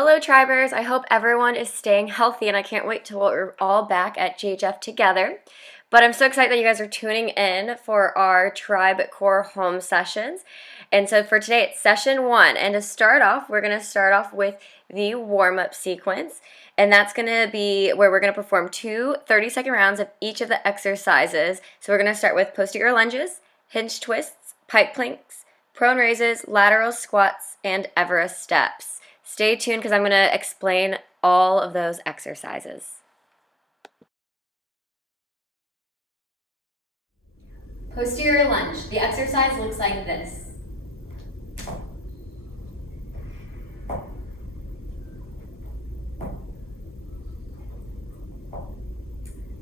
Hello Tribers, I hope everyone is staying healthy and I can't wait till we're all back at JHF together. But I'm so excited that you guys are tuning in for our Tribe Core Home sessions. And so for today it's session 1, and to start off, we're going to start off with the warm-up sequence. And that's going to be where we're going to perform 2 30-second rounds of each of the exercises. So we're going to start with posterior lunges, hinge twists, pike planks, prone raises, lateral squats, and Everest steps. Stay tuned because I'm going to explain all of those exercises. Posterior lunge. The exercise looks like this.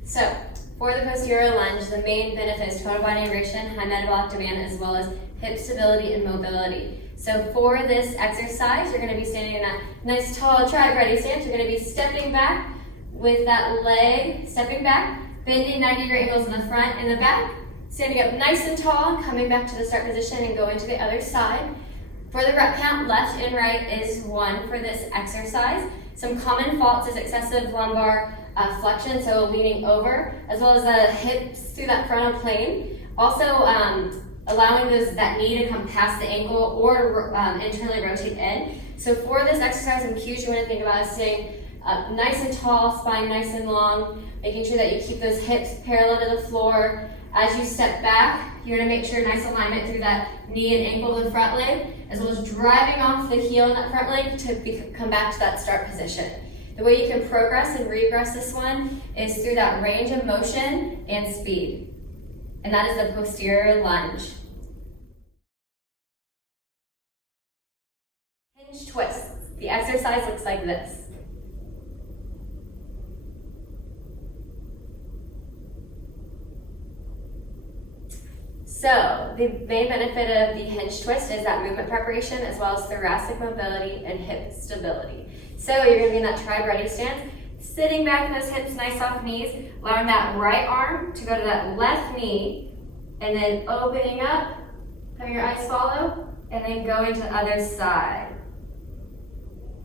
So, for the posterior lunge, the main benefit is total body integration, high metabolic demand, as well as hip stability and mobility. So for this exercise, you're going to be standing in that nice tall tribe ready stance. You're going to be stepping back with that leg, stepping back, bending 90-degree angles in the front and the back, standing up nice and tall, coming back to the start position and going to the other side. For the rep count, left and right is 1 for this exercise. Some common faults is excessive lumbar flexion, so leaning over, as well as the hips through that frontal plane. Also, allowing that knee to come past the ankle or internally rotate in. So for this exercise, some cues you want to think about is staying nice and tall, spine nice and long, making sure that you keep those hips parallel to the floor. As you step back, you're going to make sure nice alignment through that knee and ankle of the front leg, as well as driving off the heel in that front leg to come back to that start position. The way you can progress and regress this one is through that range of motion and speed. And that is the posterior lunge. Hinge twists. The exercise looks like this. So, the main benefit of the hinge twist is that movement preparation as well as thoracic mobility and hip stability. So, you're going to be in that tribe ready stance, sitting back with those hips nice off knees, allowing that right arm to go to that left knee, and then opening up, having your eyes follow, and then going to the other side.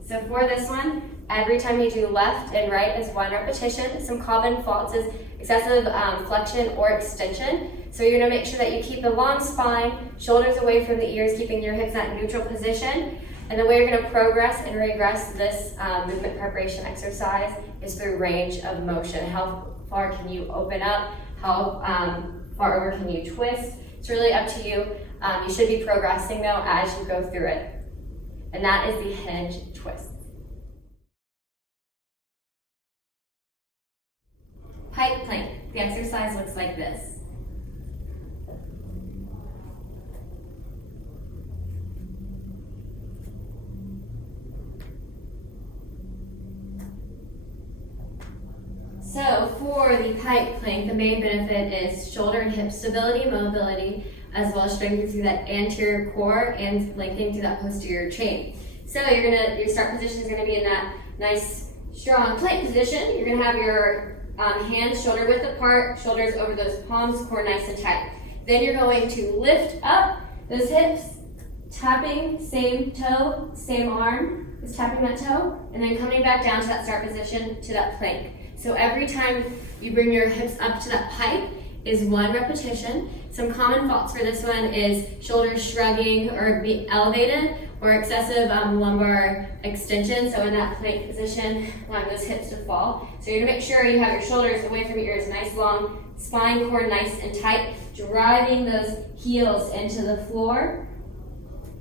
So for this one, every time you do left and right is 1 repetition. Some common faults is excessive flexion or extension. So you're going to make sure that you keep the long spine, shoulders away from the ears, keeping your hips at neutral position. And the way you're going to progress and regress this movement preparation exercise is through range of motion. How far can you open up? How far over can you twist? It's really up to you. You should be progressing though as you go through it. And that is the hinge twist. Pike plank. The exercise looks like this. So for the pike plank, the main benefit is shoulder and hip stability, mobility, as well as strengthening through that anterior core and lengthening through that posterior chain. So your start position is going to be in that nice, strong plank position. You're going to have your hands shoulder width apart, shoulders over those palms, core nice and tight. Then you're going to lift up those hips, tapping, same toe, same arm, is tapping that toe, and then coming back down to that start position to that plank. So every time you bring your hips up to that pike is 1 repetition. Some common faults for this one is shoulders shrugging or be elevated or excessive lumbar extension. So in that plank position, allowing those hips to fall. So you're gonna make sure you have your shoulders away from your ears, nice long, spine core nice and tight, driving those heels into the floor,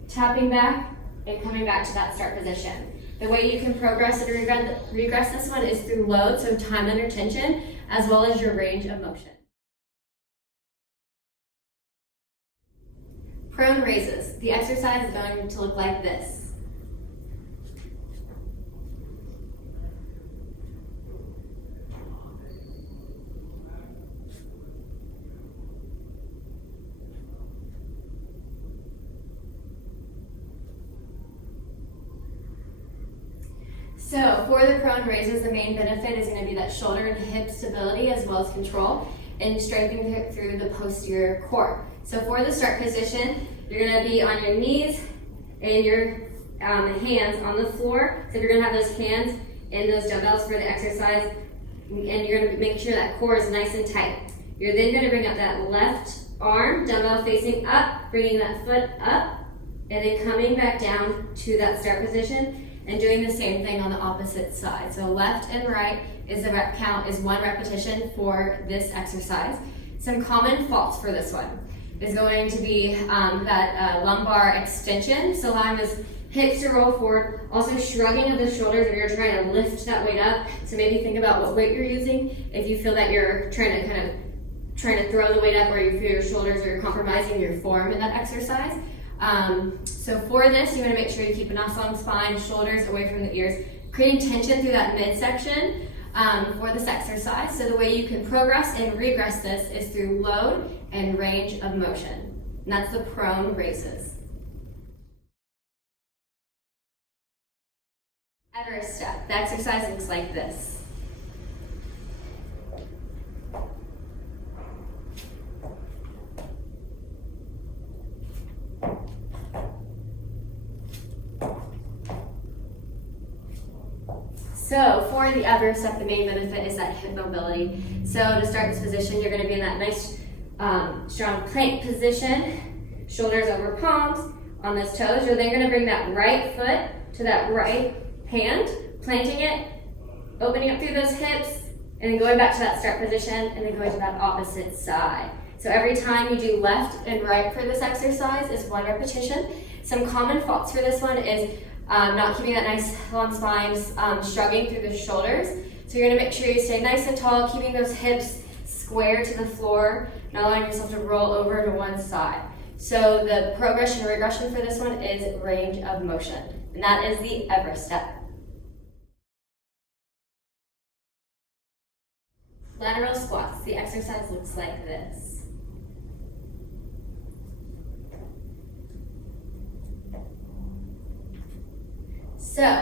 tapping back and coming back to that start position. The way you can progress and regress this one is through load, so time under tension, as well as your range of motion. Prone raises. The exercise is going to look like this. So for the prone raises, the main benefit is going to be that shoulder and hip stability as well as control and strengthening through the posterior core. So for the start position, you're going to be on your knees and your hands on the floor. So if you're gonna have those hands in those dumbbells for the exercise, and you're gonna make sure that core is nice and tight. You're then gonna bring up that left arm, dumbbell facing up, bringing that foot up, and then coming back down to that start position, and doing the same thing on the opposite side. So left and right is the rep count, is 1 repetition for this exercise. Some common faults for this one is going to be that lumbar extension. So allowing those hips to roll forward, also shrugging of the shoulders if you're trying to lift that weight up. So maybe think about what weight you're using. If you feel that you're trying to throw the weight up, or you feel your shoulders, or you're compromising your form in that exercise. So for this, you want to make sure you keep a nice long spine, shoulders away from the ears, creating tension through that midsection for this exercise. So the way you can progress and regress this is through load and range of motion. And that's the prone raises. Everest step. The exercise looks like this. So for the Everest step, the main benefit is that hip mobility. So to start this position, you're going to be in that nice strong plank position, shoulders over palms on those toes. You're then going to bring that right foot to that right hand, planting it, opening up through those hips, and then going back to that start position, and then going to that opposite side. So every time you do left and right for this exercise is 1 repetition. Some common faults for this one is not keeping that nice long spine, shrugging through the shoulders. So you're gonna make sure you stay nice and tall, keeping those hips square to the floor, not allowing yourself to roll over to one side. So the progression and regression for this one is range of motion, and that is the Everest step. Lateral squats. The exercise looks like this. So,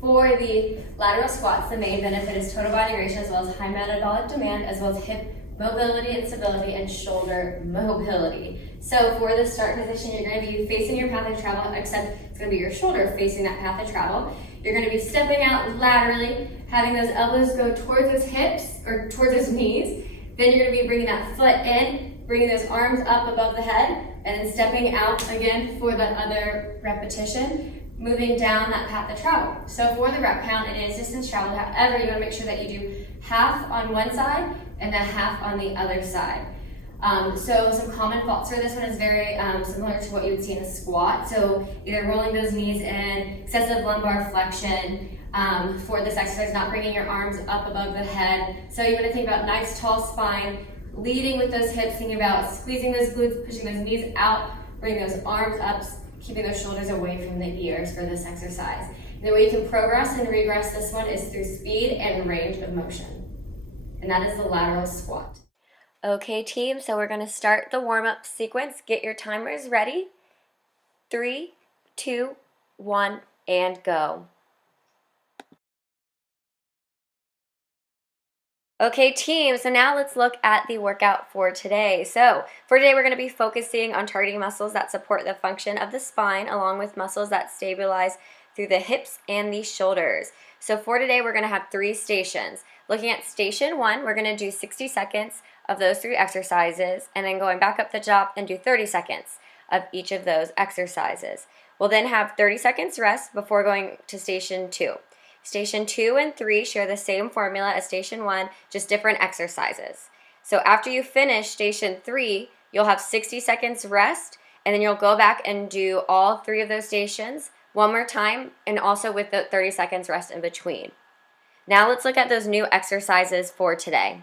for the lateral squats, the main benefit is total body ratio as well as high metabolic demand, as well as hip mobility and stability and shoulder mobility. So for the start position, you're going to be facing your path of travel, except it's going to be your shoulder facing that path of travel. You're going to be stepping out laterally, having those elbows go towards those hips or towards those knees. Then you're going to be bringing that foot in, bringing those arms up above the head, and then stepping out again for that other repetition, moving down that path of travel. So for the rep count, it is distance traveled. However, you want to make sure that you do half on one side and then half on the other side. So some common faults for this one is very similar to what you would see in a squat. So either rolling those knees in, excessive lumbar flexion for this exercise, not bringing your arms up above the head. So you want to think about nice tall spine, leading with those hips, thinking about squeezing those glutes, pushing those knees out, bringing those arms up, keeping those shoulders away from the ears for this exercise. And the way you can progress and regress this one is through speed and range of motion. And that is the lateral squat. Okay, team, so we're going to start the warm-up sequence. Get your timers ready. 3, 2, 1, and go. Okay, team, so now let's look at the workout for today. So for today, we're going to be focusing on targeting muscles that support the function of the spine, along with muscles that stabilize through the hips and the shoulders. So for today, we're going to have 3 stations. Looking at station 1, we're going to do 60 seconds of those 3 exercises, and then going back up the top and do 30 seconds of each of those exercises. We'll then have 30 seconds rest before going to station 2. Station 2 and 3 share the same formula as station 1, just different exercises. So after you finish station 3, you'll have 60 seconds rest, and then you'll go back and do all 3 of those stations one more time, and also with the 30 seconds rest in between. Now let's look at those new exercises for today.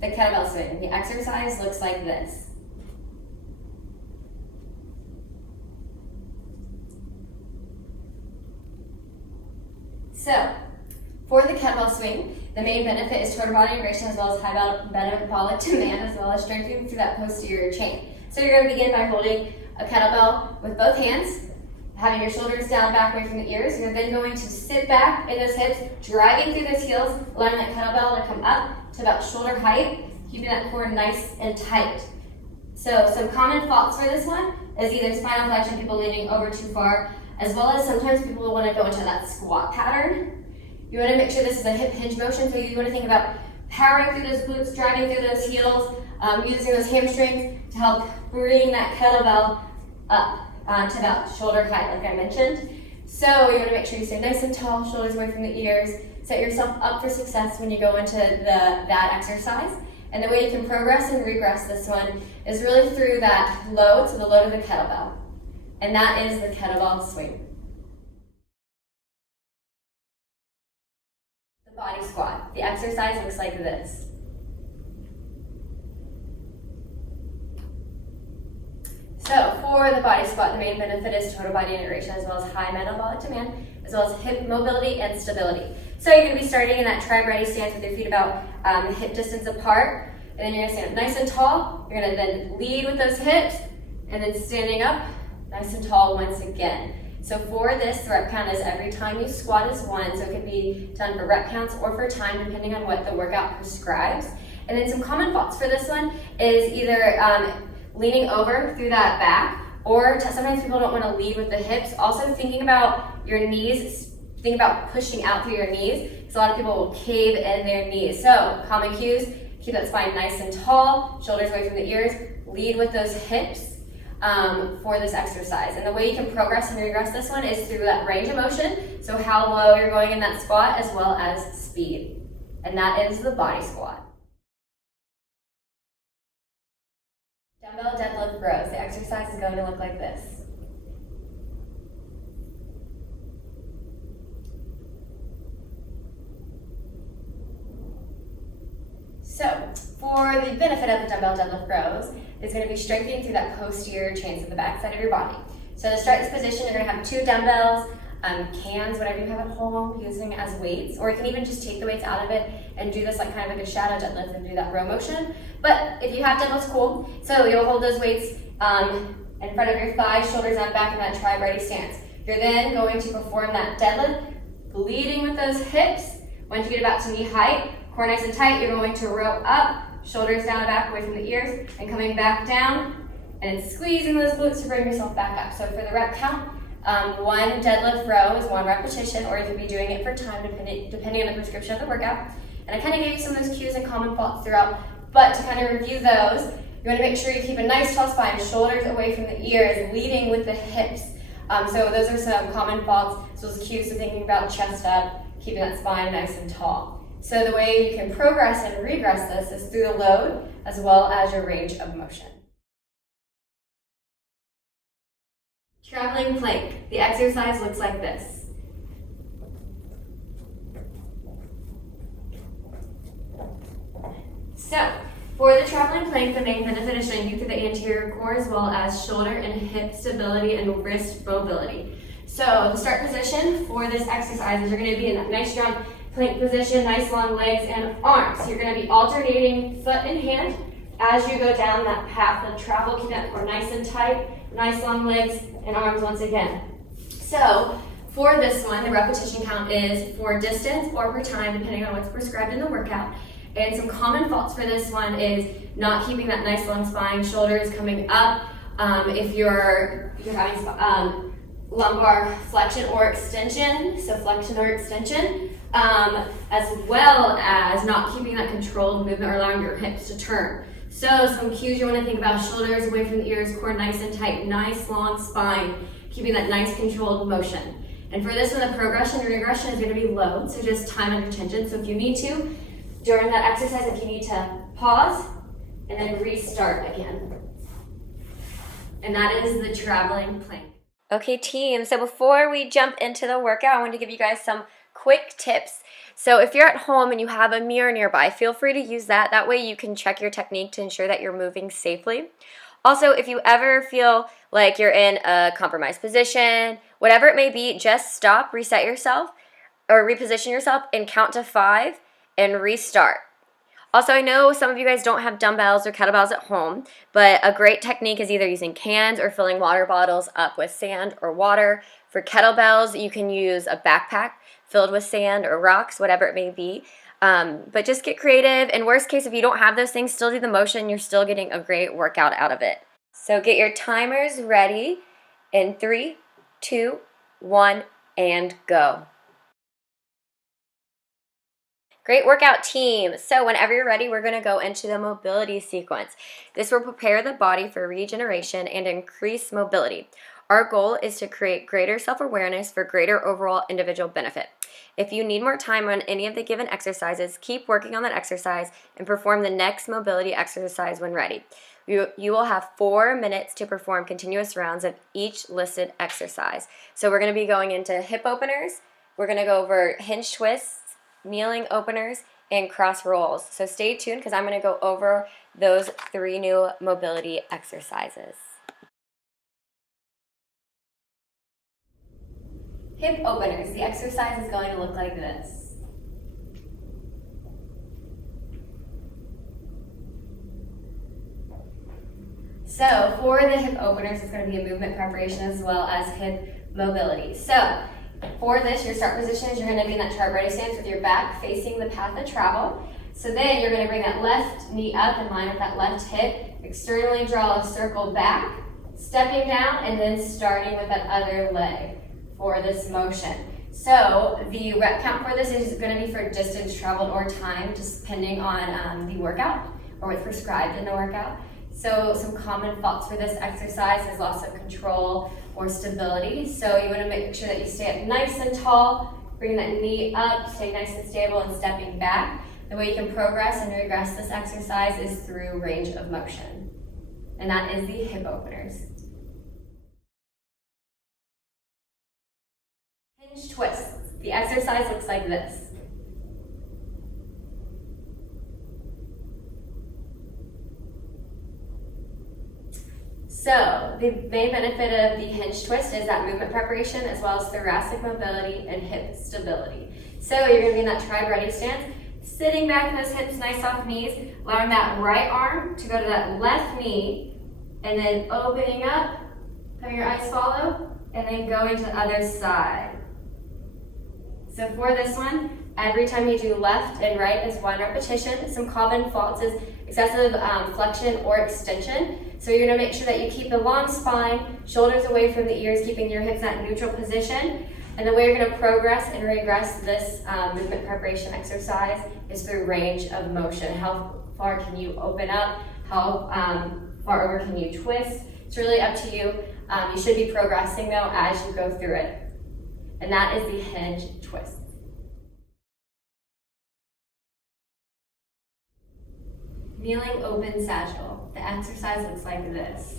The kettlebell swing. The exercise looks like this. So, for the kettlebell swing, the main benefit is total body integration as well as high metabolic demand, as well as strengthening through that posterior chain. So you're going to begin by holding a kettlebell with both hands, having your shoulders down back away from the ears. You're then going to sit back in those hips, driving through those heels, allowing that kettlebell to come up to about shoulder height, keeping that core nice and tight. So some common faults for this one is either spinal flexion, people leaning over too far, as well as sometimes people will want to go into that squat pattern. You want to make sure this is a hip hinge motion, so you want to think about powering through those glutes, driving through those heels, using those hamstrings to help bring that kettlebell up to about shoulder height, like I mentioned. So you want to make sure you stay nice and tall, shoulders away from the ears. Set yourself up for success when you go into that exercise. And the way you can progress and regress this one is really through that load, so the load of the kettlebell. And that is the kettlebell swing. The body squat. The exercise looks like this. So for the body squat, the main benefit is total body integration as well as high metabolic demand, as well as hip mobility and stability. So you're going to be starting in that tri-ready stance with your feet about hip distance apart, and then you're going to stand up nice and tall. You're going to then lead with those hips, and then standing up nice and tall once again. So for this, the rep count is every time you squat is 1, so it could be done for rep counts or for time, depending on what the workout prescribes. And then some common faults for this one is either leaning over through that back, or sometimes people don't want to lead with the hips. Also thinking about your knees, think about pushing out through your knees, because a lot of people will cave in their knees. So common cues, keep that spine nice and tall, shoulders away from the ears, lead with those hips for this exercise. And the way you can progress and regress this one is through that range of motion, so how low you're going in that squat as well as speed. And that is the body squat. Dumbbell deadlift rows. The exercise is going to look like this. So, for the benefit of the dumbbell deadlift rows, is going to be strengthening through that posterior chains of the back side of your body. So to start this position, you're going to have 2 dumbbells, cans, whatever you have at home, using as weights, or you can even just take the weights out of it and do this like kind of like a shadow deadlift and do that row motion. But if you have dumbbells, cool. So you'll hold those weights in front of your thighs, shoulders out back in that tri-ready stance. You're then going to perform that deadlift, leading with those hips. Once you get about to knee height, core nice and tight, you're going to row up, shoulders down and back away from the ears, and coming back down, and squeezing those glutes to bring yourself back up. So for the rep count, 1 deadlift row is 1 repetition, or you could be doing it for time depending on the prescription of the workout. And I kind of gave you some of those cues and common faults throughout, but to kind of review those, you want to make sure you keep a nice tall spine, shoulders away from the ears, leading with the hips. So those are some common faults, so those cues, so thinking about chest up, keeping that spine nice and tall. So the way you can progress and regress this is through the load as well as your range of motion. Traveling plank. The exercise looks like this. So, for the traveling plank, the main benefit is strengthening through the anterior core as well as shoulder and hip stability and wrist mobility. So, the start position for this exercise is you're going to be in that nice strong plank position, nice long legs and arms. You're going to be alternating foot and hand as you go down that path of travel. Keep that core nice and tight, nice long legs and arms once again. So for this one, the repetition count is for distance or for time, depending on what's prescribed in the workout. And some common faults for this one is not keeping that nice long spine, shoulders coming up. If you're having lumbar flexion or extension, so flexion or extension, as well as not keeping that controlled movement or allowing your hips to turn. So some cues you want to think about: shoulders away from the ears, core nice and tight, nice long spine, keeping that nice controlled motion. And for this one, the progression and regression is going to be low, so just time under tension. So if you need to, during that exercise, if you need to pause and then restart again. And that is the traveling plank. Okay, team, so before we jump into the workout, I want to give you guys some quick tips. So if you're at home and you have a mirror nearby, feel free to use that. That way you can check your technique to ensure that you're moving safely. Also, if you ever feel like you're in a compromised position, whatever it may be, just stop, reset yourself, or reposition yourself and count to 5 and restart. Also, I know some of you guys don't have dumbbells or kettlebells at home, but a great technique is either using cans or filling water bottles up with sand or water. For kettlebells, you can use a backpack filled with sand or rocks, whatever it may be. But just get creative. In worst case, if you don't have those things, still do the motion. You're still getting a great workout out of it. So get your timers ready in 3, 2, 1, and go. Great workout, team. So whenever you're ready, we're going to go into the mobility sequence. This will prepare the body for regeneration and increase mobility. Our goal is to create greater self-awareness for greater overall individual benefit. If you need more time on any of the given exercises, keep working on that exercise and perform the next mobility exercise when ready. You will have 4 minutes to perform continuous rounds of each listed exercise. So we're going to be going into hip openers. We're going to go over hinge twists, kneeling openers, and cross rolls. So stay tuned because I'm going to go over those 3 new mobility exercises. Hip openers. The exercise is going to look like this. So for the hip openers, it's going to be a movement preparation as well as hip mobility. So for this, your start position is you're going to be in that chart ready stance with your back facing the path of travel. So then you're going to bring that left knee up in line with that left hip, externally draw a circle back, stepping down, and then starting with that other leg for this motion. So the rep count for this is going to be for distance traveled or time, just depending on the workout or what's prescribed in the workout. So some common faults for this exercise is loss of control or stability. So you want to make sure that you stay up nice and tall, bring that knee up, stay nice and stable, and stepping back. The way you can progress and regress this exercise is through range of motion. And that is the hip openers. Hinge twists. The exercise looks like this. So the main benefit of the hinge twist is that movement preparation as well as thoracic mobility and hip stability. So you're going to be in that tribe ready stance, sitting back in those hips, nice soft knees, allowing that right arm to go to that left knee, and then opening up, having your eyes follow, and then going to the other side. So for this one, every time you do left and right is 1 repetition. Some common faults is excessive flexion or extension. So you're going to make sure that you keep the long spine, shoulders away from the ears, keeping your hips in that neutral position. And the way you're going to progress and regress this movement preparation exercise is through range of motion. How far can you open up? How far over can you twist? It's really up to you. You should be progressing though as you go through it. And that is the hinge twist. Kneeling open sagittal. The exercise looks like this.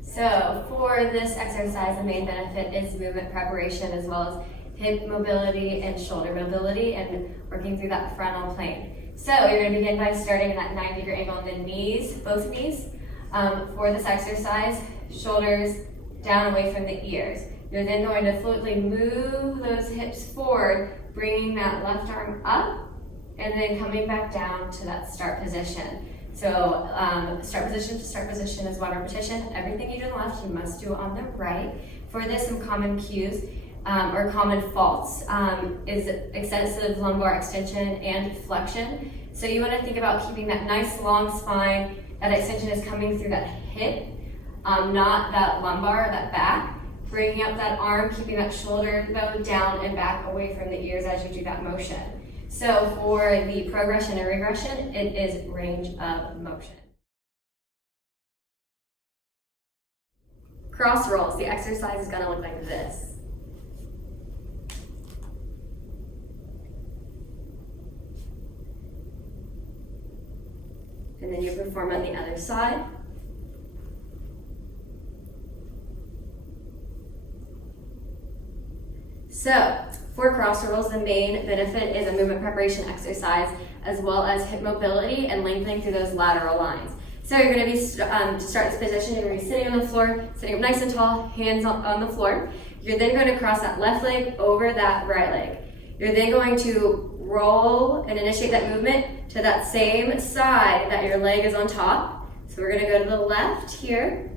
So for this exercise, the main benefit is movement preparation as well as hip mobility and shoulder mobility and working through that frontal plane. So you're going to begin by starting in that 90-degree angle in the knees, both knees. For this exercise, shoulders down away from the ears. You're then going to fluidly move those hips forward, bringing that left arm up, and then coming back down to that start position. So start position to start position is 1 repetition. Everything you do on the left, you must do on the right. For this, some common cues or common faults is excessive lumbar extension and flexion. So you want to think about keeping that nice long spine. That extension is coming through that hip, not that lumbar, that back. Bringing up that arm, keeping that shoulder though down and back away from the ears as you do that motion. So for the progression and regression, it is range of motion. Cross rolls. The exercise is going to look like this. And then you perform on the other side. So, for cross rolls, the main benefit is a movement preparation exercise as well as hip mobility and lengthening through those lateral lines. So you're going to be, to start this position, you're going to be sitting on the floor, sitting up nice and tall, hands on the floor. You're then going to cross that left leg over that right leg. You're then going to roll and initiate that movement to that same side that your leg is on top. So we're going to go to the left here,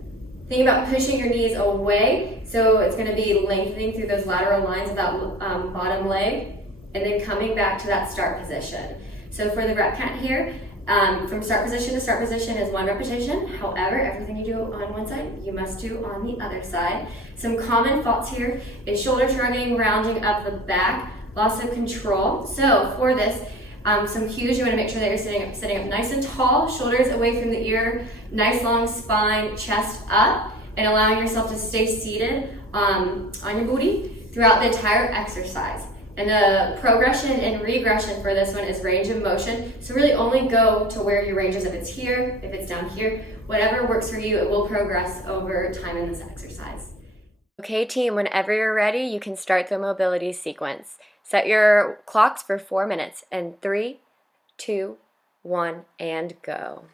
Think about pushing your knees away, so it's going to be lengthening through those lateral lines of that bottom leg, and then coming back to that start position. So for the rep count here, from start position to start position is 1 repetition. However, everything you do on one side, you must do on the other side. Some common faults here is shoulder shrugging, rounding up the back, loss of control. So for this, some cues, you want to make sure that you're sitting up nice and tall, shoulders away from the ear, nice long spine, chest up, and allowing yourself to stay seated on your booty throughout the entire exercise. And the progression and regression for this one is range of motion. So really only go to where your range is. If it's here, if it's down here, whatever works for you, it will progress over time in this exercise. Okay, team, whenever you're ready, you can start the mobility sequence. Set your clocks for 4 minutes, and 3, 2, 1, and go.